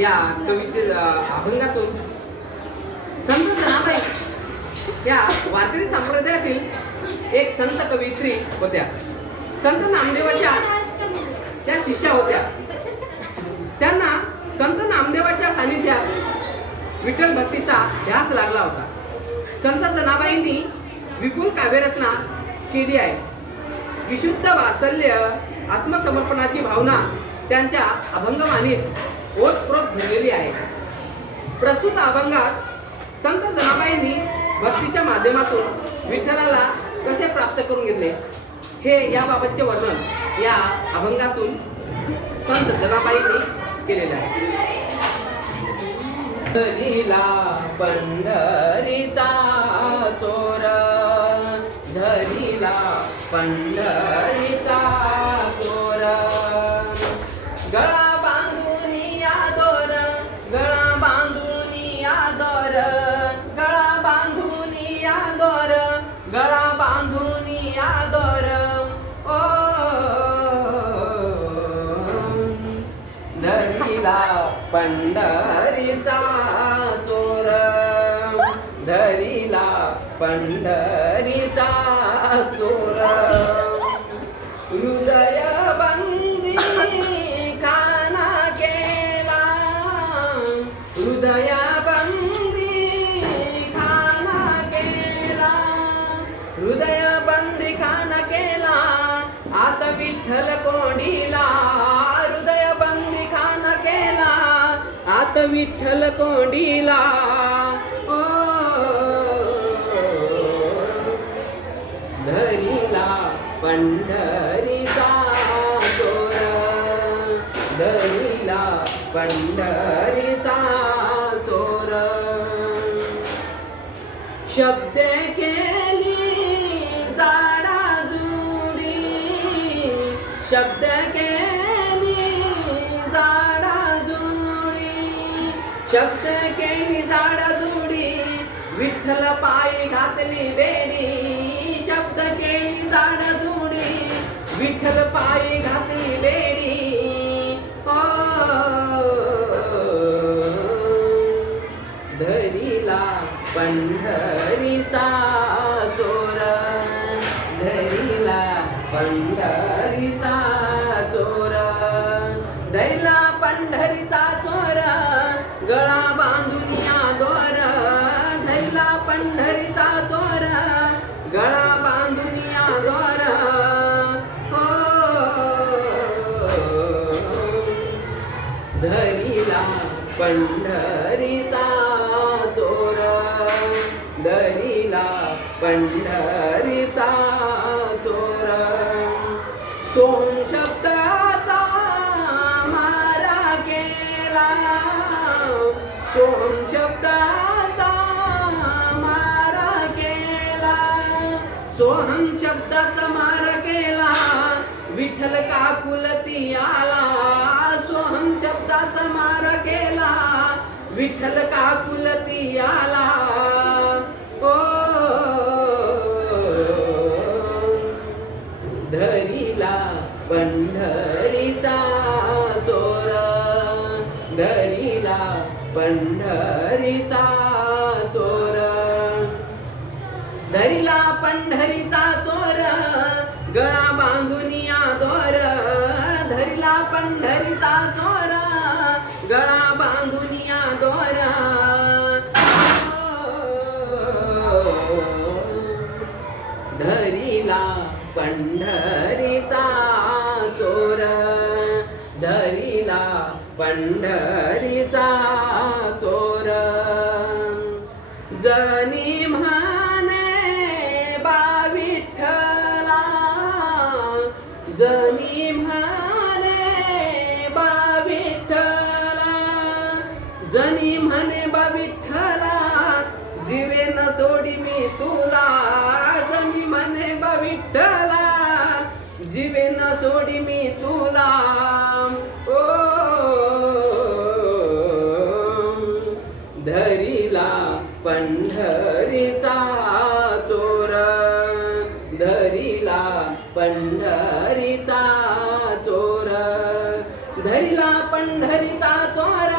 या कविते अभंगातून संत जनाबाई या वारकरी संप्रदायातील एक संत कवयित्री होत्या. संत नामदेवाच्या त्या शिष्या होत्या. त्यांना संत नामदेवाच्या सानिध्यात विठ्ठल भक्तीचा ध्यास लागला होता. संत जनाबाईंनी विपुल काव्यरचना केली आहे. विशुद्ध वात्सल्य आत्मसमर्पणाची भावना त्यांच्या अभंगवाणीत ओतप्रोत भरलेली आहे. प्रस्तुत अभंगात संत जनाबाईंनी भक्तीच्या माध्यमातून विठ्ठलाला कसे प्राप्त करून घेतले हे याबाबतचे वर्णन या अभंगातून संत जनाबाईंनी केलेले आहे. धरिला पंढरीचा चोर, धरिला पंढरीचा चोर, गळा बांधून या दोर, गळा बांधून या दोर, गळा बांधून या दोर, गळा बांधून या दोर. ओ धरिला पंढरीचा चोर, धरिला पंढरीचा चोर, हृदय बंदी काना केला, हृदय बंदी खाना केला, हृदय बंदी खाना केला, आता विठ्ठल कोंडीला, हृदय बंदी खाना केला, आता विठ्ठल कोंडीला. ओ धरिला पंढरीचा चोर, धरिला पंढरीचा चोर, शब्द केली जाडा जुडी, शब्द केली जाडा जुडी, शब्द केली जाडा जुडी, विठ्ठल पायी घातली बेडी, शब्द केली जाडा जुडी, विठ्ठल पायी घातली बेडी. ओ धरिला पंढरीचा चोर, धरिला पंढरीचा चोर, धरिला पंढरीचा चोर, गळा बांधून या दोर, धरिला पंढरीचा चोर, गळा बांधून या दोर. ओ धरिला पंढरीचा चोर, धरिला पंढरीचा चोर, सोहम शब्दाचा मारा केला, सोहम शब्दाचा मारा केला, सोहम शब्दाचा मारा केला, विठ्ठल काकुलती आला, सोहम शब्दाचा मारा केला, विठ्ठल काकुलती आला. ओ धरिला पंढरीचा चोर, धरिला पंढरीचा चोर, धरिला पंढरीचा चोर, गळा बांधून या दोर, धरिला पंढरीचा चोर, गळा बांधून या दोर. धरिला पंढरीचा चोर, धरिला पंढरीचा चोर, जनी म्हणे बा विठ्ठला, जनी म्हणे बा विठ्ठला, जनी म्हणे बा विठ्ठला, जीवे न सोडी मी तुला, जनी म्हणे बा विठ्ठला, जीवे न सोडी मी तुला. ओ धरिला पंढरीचा चोर, धरिला पंढरीचा चोर, धरिला पंढरीचा चोर,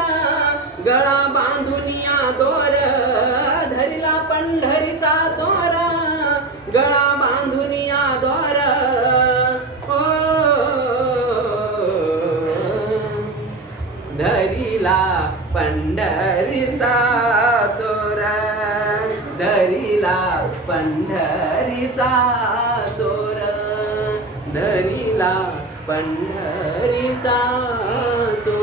गळा बांधुनिया दोर धरिला पंढरीचा चोर गळा बांधुनिया दोर ओ धरिला पंढरीचा चोर धरिला पंढरीचा चोर धरिला पंढरीचा चोर